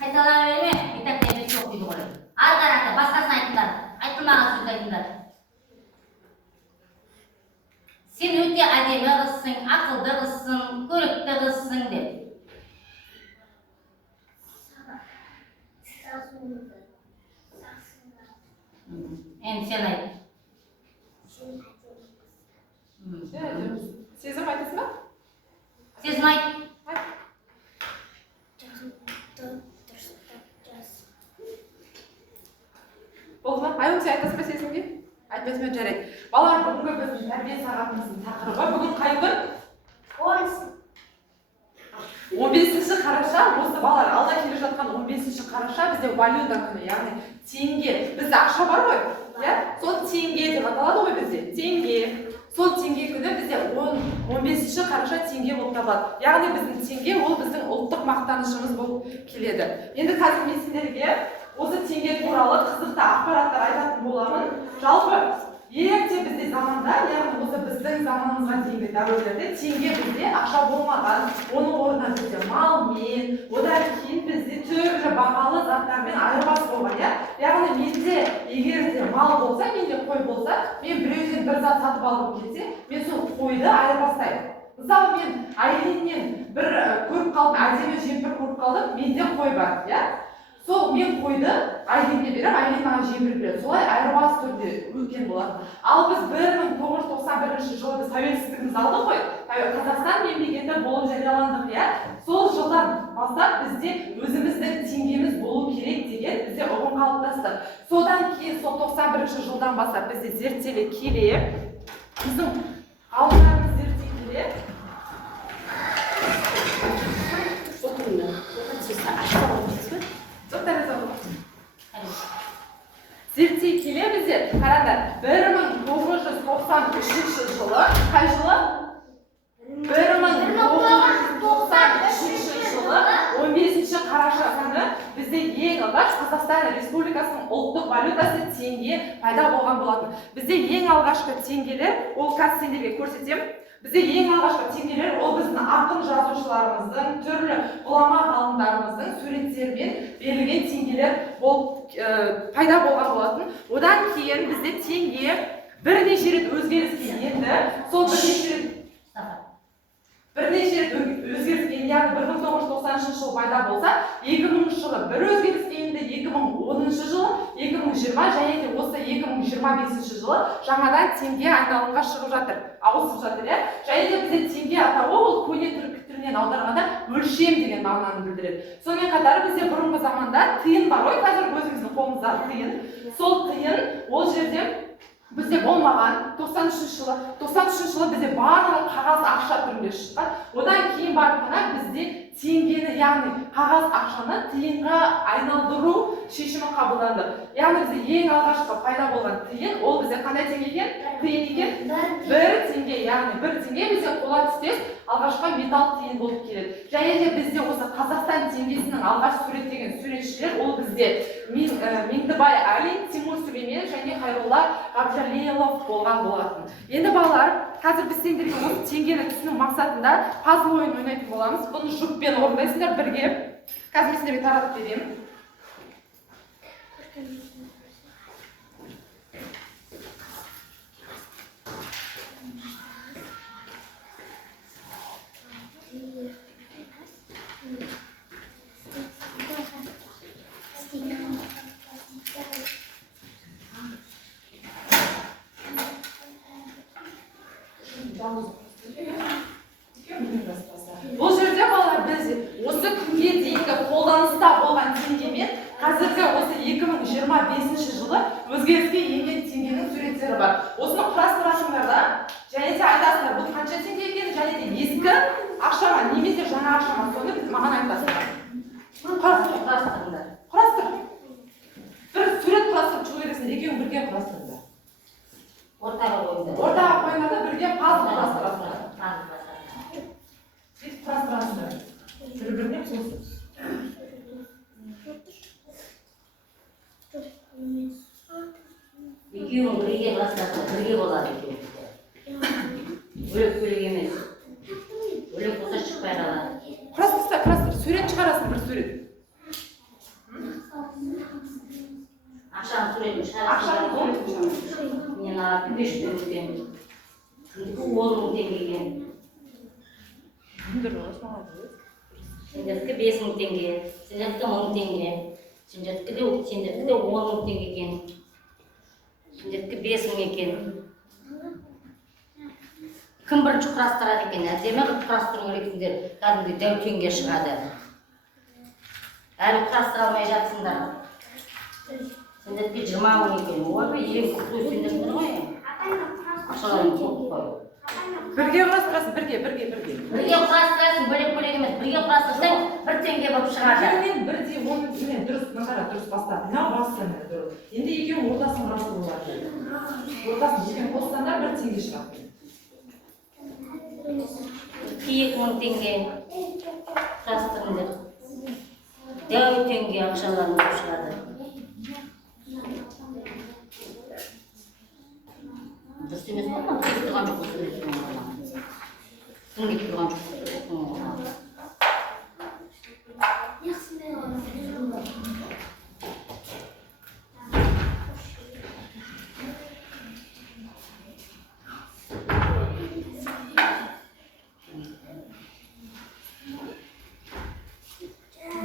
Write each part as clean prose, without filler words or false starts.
Қайталай берме, мектепте жоқ дейді ғой. Ары қарата басқасын айтыңдар. Айтылмаған сөз айтыңдар. Сен өте әдемі қызсың, ақылды қызсың, көрікті қызсың деп. Енді сен айт. Сезім айтасың ба? Сезім айт. Болды ма? Айым сен айтасың ба сезімге? Айтпасымен жарайды. Балалар, бүгінгі біздің тәрбие сағатымыздың тақырыбы бүгін қай күн? 15 қараша. Осы балалар алда келе жатқан 15 қараша бізде валюта күні, яғни теңге. Бізде ақша бар ғой? Иә? Сол теңге деп аталады ғой бізде. Теңге. Сол теңге күні бізде 15 қараша теңге болып табылады. Яғни біздің теңге ол біздің ұлттық мақтанышымыз болып келеді. Енді қазір мен сендерге осы теңге туралы қызықты ақпараттар айтатын боламын. Жалпы ерте бізде заманда, яғни осы біздің заманымызға дейінгі дәуірлерде теңге бізде ақша болмаған. Оның орнына бізде малмен, одан кейін бізде түрлі бағалы заттармен айырбас болған, иә? Яғни менде егер де мал болса, менде қой болса, мен біреуден бір зат сатып алғым келсе, мен сол қойды айырбастаймын. Мысалы мен Айлиннен бір көріп қалдым, әдемі жемпір көріп қалдым, менде қой бар, иә? Сол мен қойды Айлинге беріп, Айлин маған жемпір береді. Солай айырбас түрде өткен болады. Ал біз 1991 жылы біз тәуелсіздігімізді алдық қой. Қазақстан мемлекеті болып жарияландық, иә? Сол жылдан бастап бізде өзіміздің теңгеміз болу керек деген бізде ұғым қалыптасты. Содан кейін сол 91 жылдан бастап бізде зерттеле келе, біздің ғалымдарымыз зерттей келе, зерттей келе бізде, қараңдар, 1993 жылы, қай жылы? 1993 жылы 15 қараша күні бізде ең алғаш Қазақстан Республикасының ұлттық валютасы теңге пайда болған болатын. Бізде ең алғашқы теңгелер, ол қазір сендерге көрсетемін. Бізде ең алғашқы теңгелер ол біздің ақын жазушыларымыздың, түрлі ғұлама ғалымдарымыздың суреттерімен берілген теңгелер болып пайда болған болатын. Одан кейін бізде теңге бірнеше рет өзгеріске енді, сол бірнеше рет өзгеріске енді, яғни 1990 жылы пайда болса, 2000 жылы бір өзгеріске енді, 2010 жылы, 2020 және де осы 2025 жылы жаңадан теңге айналымға шығып жатыр, ауысып жатыр, иә? Және де бізде теңге атауы ол көне түркі тілінен аударғанда өлшем деген мағынаны білдіреді. Сонымен қатар бізде бұрынғы заманда тиын бар ғой, қазір өзіміздің қолымыздағы тиын. Сол тиын ол жерде бізде болмаған. 93 жылы бізде барлығы қағаз ақша түрінде шыққан. Одан кейін барып қана бізде теңгені, яғни қағаз ақшаны тиынға айналдыру шешімі қабылданды. Яғни бізде ең алғашқы пайда болған тиын, ол бізде қандай теңге екен? Тиын екен? 1 теңге, яғни 1 теңге бізде қола түстес алғашқы металл тиын болып келеді. Және де бізде осы Қазақстан теңгесінің алғаш суреттеген суретшілер, ол бізде Меңдібай Али, Тимур Сүлеймен және Хайролла Ғабдалилов болған болатын. Енді балалар, қазір біз сендерге осы теңгені түсіну мақсатында пазл ойын ойнайтын боламыз. Бұны жұппен орындайсыңдар бірге. Қазір мен сендерге таратып беремін. Бұл жерде балалар біз осы күнге дейінгі қолданыста болған теңгемен қазіргі осы 2025 жылы өзгеріске енген теңгенің суреттері бар. Осыны құрастырасыңдар да, және де айтасыңдар, бұл қанша теңге екенін, және де ескі ақшаға немесе жаңа ақшаға, соны маған айтасыңдар. Құрастыр. Бір сурет құрастырып шығу керексің, екеуің бірге құрастырыңдар. Ортаға қойыңдар. Ортаға қойыңдар да бірге пазл құрастырасыңдар. Сөйтіп құрастырасыңдар. Бір-біріне қосып. Екеуің бірге құрастырасыңдар, бірге болады екеуің. Бөлек емес. Бөлек болса шықпай қалады. Құрастыр, сурет шығарасың, бір сурет. төлейтін Ақшаны шығарсың. төлейтін шығармын. Мен 5 теңгеден. Кімдікі 10 мың теңгеге. Дұрыс, молодец. Сендердікі 5 мың теңге, сендердікі 1000 теңге. Сендердікі де 10 мың теңге екен. Сендердікі 5 мың екен. Кім бірінші құрастырады екен? Әдемі қылып құрастыру керексіңдер. Кәдімгі дәу теңге шығады. Әлі құрастыра алмай жатсыңдар. Сендердікі 20 мың екен. Ой, ең құтты сендердіңдер ғой. Ақшаларың көп қой. Бірге құрастырасың, бірге. Бірге құрастырасың, бөлек емес. Бірге құрастырсаң 1 теңге болып шығады. Мен бірде оны дұрыс бастады. Мынау бастаны дұрыс. Енді екеуің ортасын құрастыру болады. Ортасын екеуің қоссаңдар 1 теңге шығады. 2 мың теңге құрастырыңдар. Дәу теңге ақшаларың болып шығады. Дұрыс емес пе? Кетіп тұрған жоқ осы өлең оңға. Кім кетіп тұрған жоқ оңға.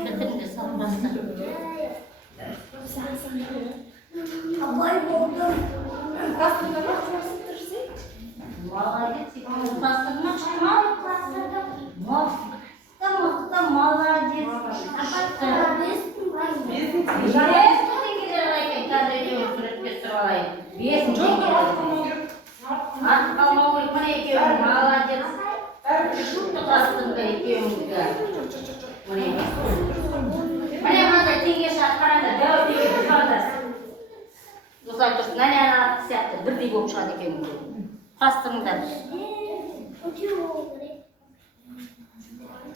Кетіңдер салбастыр. Абай болдым. Молодец, құрастырмақшы ма? Мықты, молодец. Бірдей болып шығады екен. Құрастырыңдар.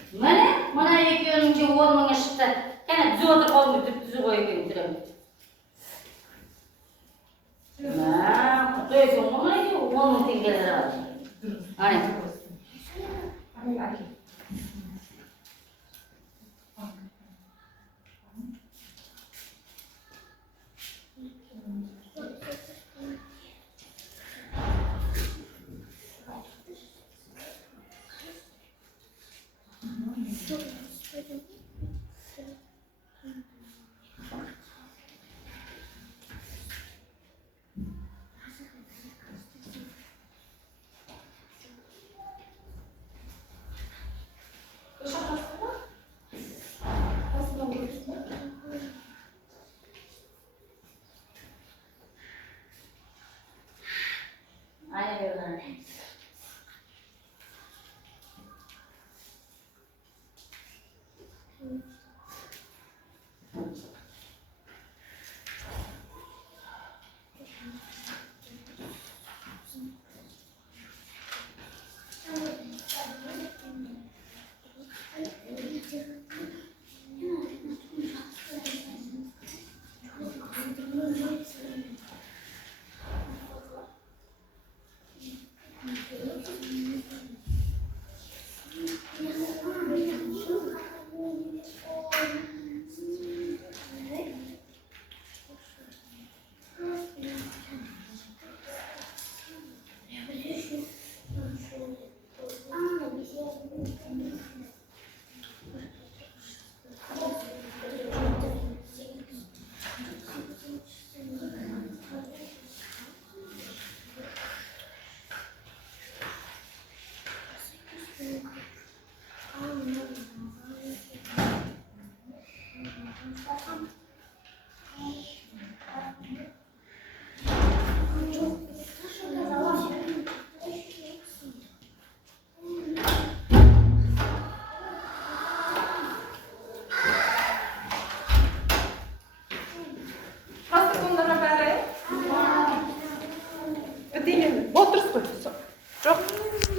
Міне, мына екеуінің де 10 мыңы шықты. Кәне түзіп отыр қолыңды түзіп қой екен түрім. Құтты екен, мұны 10 мың теңгелер алады. Ане.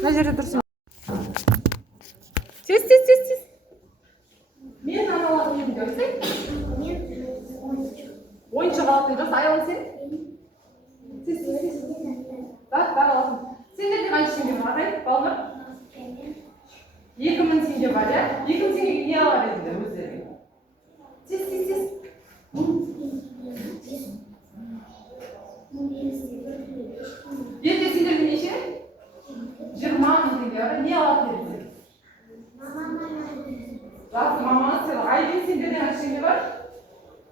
Мына жерде тұрсын. Тез. Мен аналатын едім көрсең? Ойыншық алатын дұрыс, аяғын сен? Тез. Бақ аласың. Сендерде қанша теңге бар, ағай, балалар? 2000 теңге бар, иә? 2000 теңгеге не алар едіңдер өздеріңе? Тез.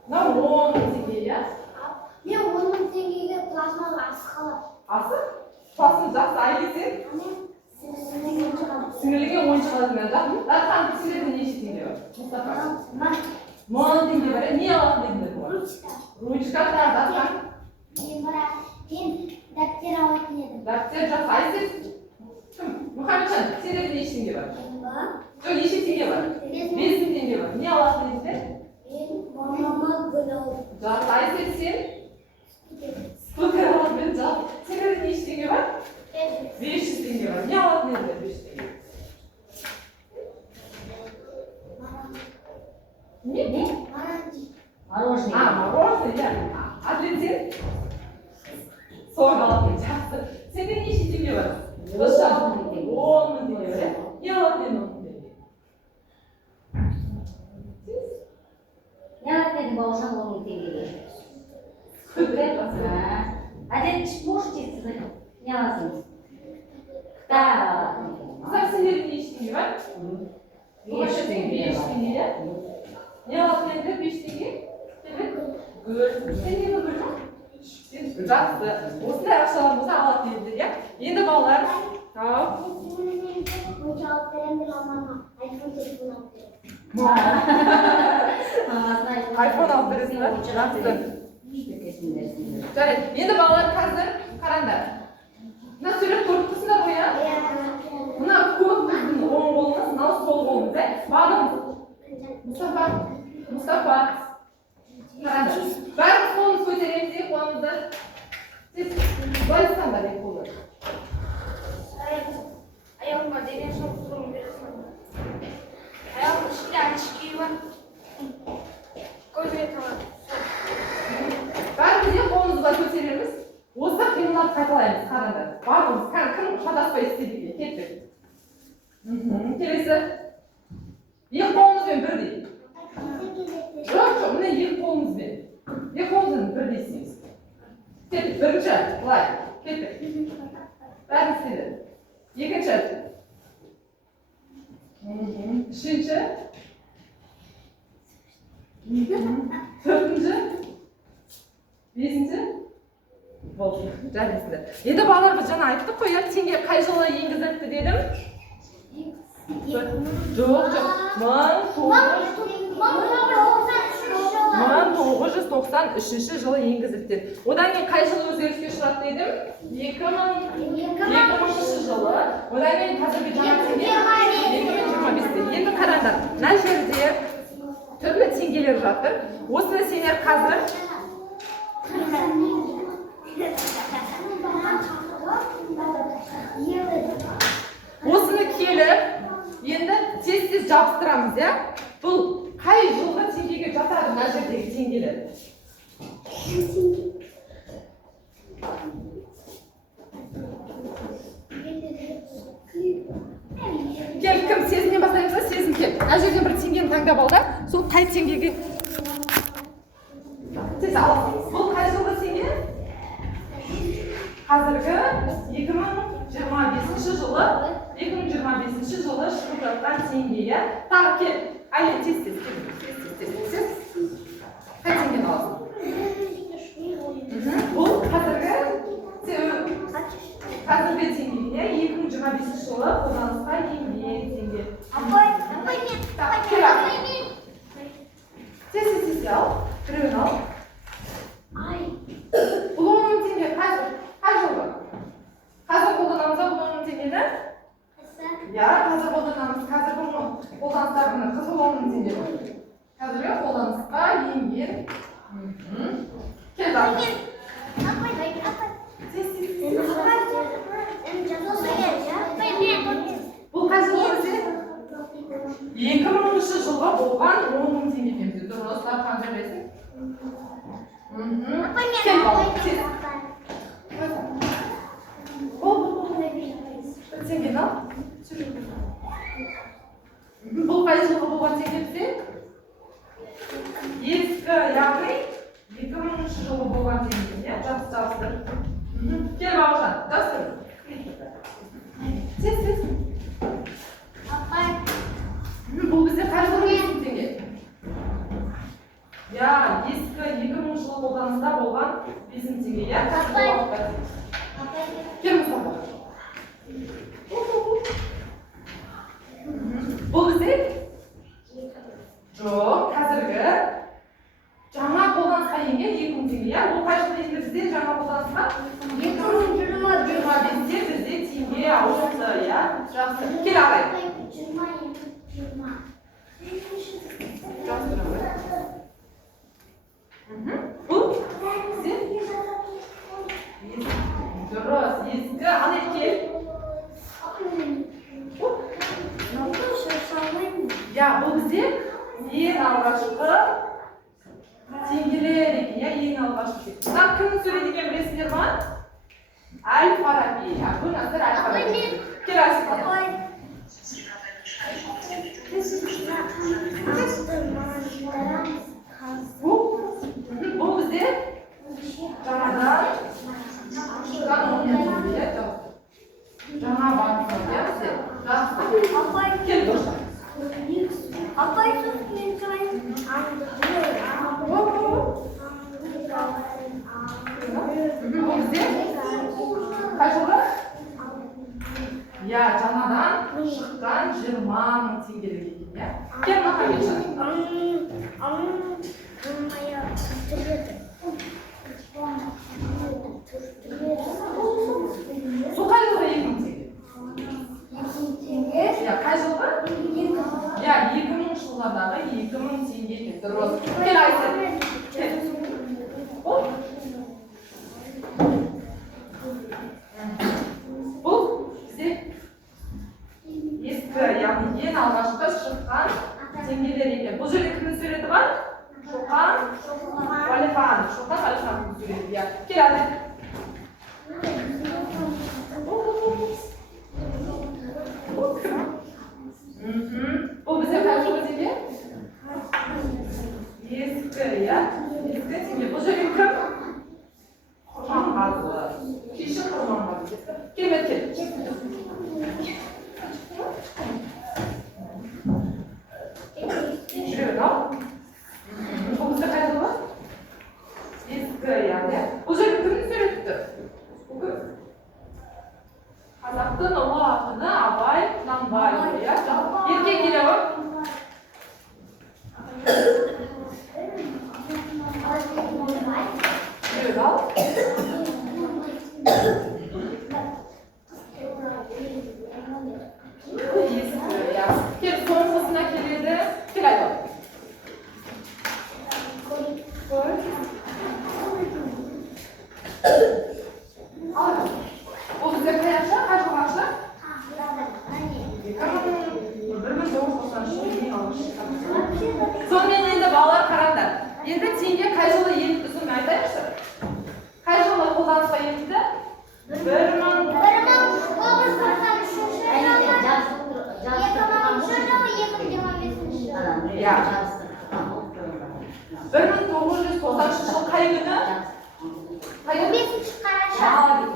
мына 10 теңге, иә? Мен 10 мың теңгеге пластмасс асық аламын. Асық? Пластмасс жақсы, айлесен? Сіңіліге ойыншық алатындар, жақсы. Дархан, сендерде неше теңге бар? Мұстафа? 10 теңге бар, не алатын дегендер бар? Ручка, Дархан? Мен дәптер алатын едім. Дәптер жақсы, айлесен? Кім? Мұхамеджан, сендерде неше теңге бар? Жоқ, неше теңге бар? 5 теңге бар. Не алатын дегендер? Мен мамама гүл алдым. Жақсы, айлесен сен? Скутер алатын, жақсы. Сендерде неше теңге бар? 500 теңге бар. Не алатын дегендер 500 теңге? Не? Мороженое. Мороженое, иә. Атлет сен? Сорға алатын, жақсы. Сенде неше теңге бар? 10 мың теңге бар, иә? Не алатын енді 10 мың теңге? Не алатын еді Бауыржан 10 мың теңгеге? Скутер, жақсы. Әдет можете сказать? Не аласың? Да. Қыздар, сендерде неше теңге бар? 5 теңге, иә? Не алатын енді 5 теңге? Гүл. Сен не гүл ма? Сен жақсы. Осындай ақшалар болса алатын еді, иә? Енді балалар. Өте алып беремін деп мамама айфон телефон алып беремін. Айфон алып бересің ба? Жақсы. Жарайды. Енді балалар қазір қараңдар. Мына сурет көріп тұрсыңдар ғой, иә? Мына көп біздің оң қолымыз, мынау сол қолымыз, иә? Бағым. Мұстафа. Қараңдар. Бәріміз қолымыз көтереміз, де қолымызды. Сіз былай ұстаңдар, екі қолды. Аяғыма деген соң тұруым бересің. Аяғым ішінде әнші киіп бар. Көзге тұрады. Бәріміз де қолымызға көтереміз. Осы қимылдарды қайталаймыз, қараңдар. Барлығымыз, кім шатаспай істейді, кеттік. Келесі. Екі қолымызбен бірдей. Жоқ, міне екі қолымызбен. Екі қолымызбен бірдей істейміз. Кеттік, бірінші, былай, кеттік. Бәрін істейді. Екінші. Үшінші. Төртінші. Бесінші. Болды, жарайсыңдар. Енді балалар біз жаңа айттық қой, теңге қай жылы енгізіліпті дедім? Жоқ. 1993 жылы енгізіліпті. Одан кейін қай жылы өзгеріске ұшырады дедім? 2000 жылы. Одан кейін қазіргі жаңа теңге 2025-те. Енді қараңдар, мына жерде түрлі теңгелер жатыр. Осыны сендер қазір осыны келіп, енді тез жабыстырамыз, иә? Бұл қай жылғы теңгеге жатады мына жердегі теңгелер? Кел, кім сезімнен бастаймыз ба? Сезім кел. Мына жерден бір теңгені таңдап ал да, сол қай теңгеге? Тез аласың. Бұл қай жылғы теңге? Қазіргі 2025 жылы шығып жатқан теңге, иә? Тағы кел. Айлен, тез. Қай теңгені аласың? Бұл қазіргі теңге, 2025 жылы қолданысқа енген теңге. Тез ал. Біреуін ал. Бұл 10 мың теңге қай жылғы? Қазір қолданамыз ба бұл 10 мың теңгені? Ja, қазір қолданамыз. Қазір бұл қолданыстарының қызыл 10 мың теңге бар. Қазіргі қолданысқа енген. Кел бақы. Бұл қай жылғы бізде? 2010 жылға болған 10 мың теңге кемді. Дұрыс, Дархан жібересің. Кел бақы, тез. Бір теңгені ал. Бұл қай жылғы болған теңге бізде? Ескі, яғни 2010 жылғы болған теңге. Жабыстыр. Кел Бауыржан, жабыстыр. Тез. Бұл бізде қай жылғы теңге? Ya eski 2000 жылы қолданысында болған 5 теңге, ya қазіргі уақытта. Кел Мұстафа. Бұл бізде? Жоқ, қазіргі жаңа қолданысқа енген 2000 теңге, ya. Ол қай жылы енді бізде жаңа қолданысқа? 2025-те бізде теңге ауысты, ya. Жақсы. Кел ағай. Жақсы. Бұл бізде? Дұрыс, ескі. Ана кел. Ya бұл бізде ең алғашқы теңгелер екен, ya ең алғашқы. Мына кім сөйледі екен білесіңдер ма? Әл-Фараби. Әбу Насыр Әл-Фараби. Кел Асима. Бұл бізде жаңадан жаңа банк бар, ya бізде. Жақсы. Кел дұрыс. Апай тут мен қайын. Бұл бізде қай жылғы? Ya жаңадан шыққан 20 мың теңгелік екен, ya. Кел Махамбетжан. Сол қай жылғы 2000 теңге? Ya қай жылғы? Ya 2000 жылдардағы 2000 теңге екен. Дұрыс. Кел Айсен. Бұл бізде ескі, яғни ең алғашқы шыққан теңгелер екен. Бұл жерде кімнің суреті бар? Шоқан Уәлихан. Шоқан Уәлиханның суреті, ya. Кел Әділ. Бұл бізде қай жылғы теңге? Ескі, ya. Ескі теңге. Бұл жерде кім? Құрманғазы. Кеші Құрманғазы. Келмет кел. Жүрегін ал. Бұл бізде қай жылғы? Ескі, ya. Бұл жерде кімнің суреті тұр? Бұл кім? Қазақтың ұлы ақыны Абай Құнанбаев, ya. Ерке келе ғой. Жүрегін ал. Ескі, ya. Кел соңғысына келеді. Кел Айдол. Бұл бізде қай ақша? Қай жылғы ақша? 1990 жылы ең алғашқы. Сонымен енді балалар қараңдар. Енді теңге қай жылы еніпті соны айтайықшы. Қай жылы қолданысқа еніпті? 1990 жыл қай күні? 15 қараша.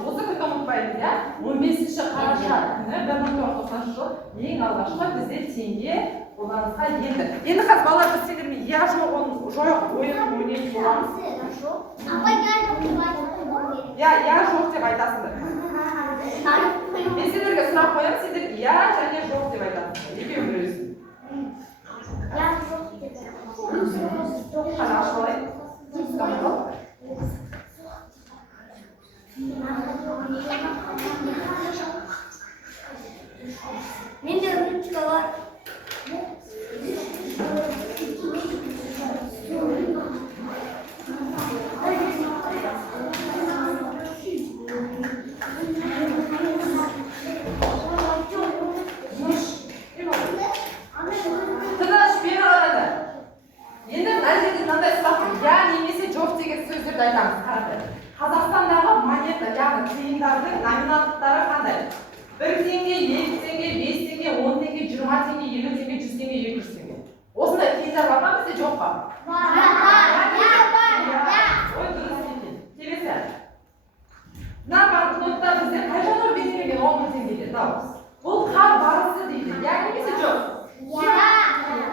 Осы күнді ұмытпаймыз, ya. 15 қараша күні 1990 жыл ең алғашқы бізде теңге қолданысқа енді. Енді қазір балалар біз сендермен я жоқ ойынын ойнайтын боламыз. Апай я жоқ деп айтып Я жоқ деп айтасыңдар. Мен сендерге сұрақ қоямын, сендер я және жоқ деп айтасыңдар. Екеуің білесің. Я жоқ деп. Қазір ашып алайын. Менде ручка бар. Тыңдашы бері қарады. Енді мына жерде мынандай сұрақ бар. Я немесе жоқ деген сөздерді айтамыз. Қараңдар. Қазақстандағы монета, яғни тиындардың номинаттары қандай? 1 теңге, 2 теңге, 5 теңге, 10 теңге, 20 теңге, 50 теңге, 100 теңге, 200 теңге. Осындай тиындар бар ма бізде, жоқ па? Бар. Ой, дұрыс екен. Келесі. Мына банкноттар бізде қай жағынан белгіленген 10 мың теңгеге? Бұл қар барысы дейді. Я немесе жоқ?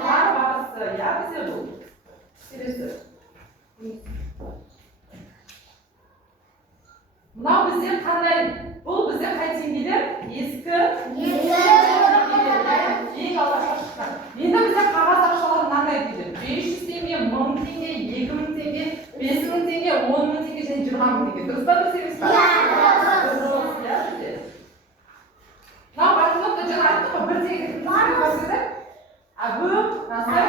Қар барысы, я бізде бұл. Келесі. Мынау бізде қандай? Бұл бізде қай теңгелер? Ескі ең алғашқы шыққан. Енді бізде қағаз ақшалар мынандай дейді. 500 теңге, 1000 теңге, 2000 теңге, 5000 теңге, 10000 теңге және 20000 теңге. Дұрыс па, дұрыс емес па? Дұрыс, иә бізде. Мынау банкнотта жаңа айттық қой, 1 теңге көрсетеді. Әбу Насыр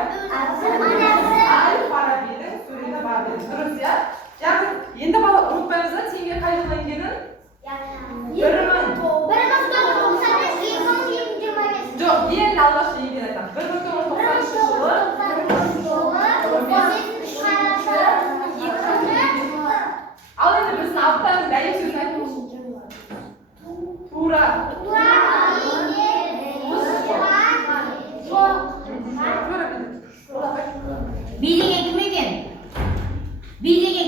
Әл-Фарабидің суреті бар деді. Дұрыс, иә? Яғни енді бала ұмытпаймыз да теңге қай жылы енгенін? 1000. Жоқ, ең алғашқы енген айтамын. 1993 жылы. Ал енді біздің аптаның дәйек сөзін айтыңызшы. Тура. Би деген кім екен? Би деген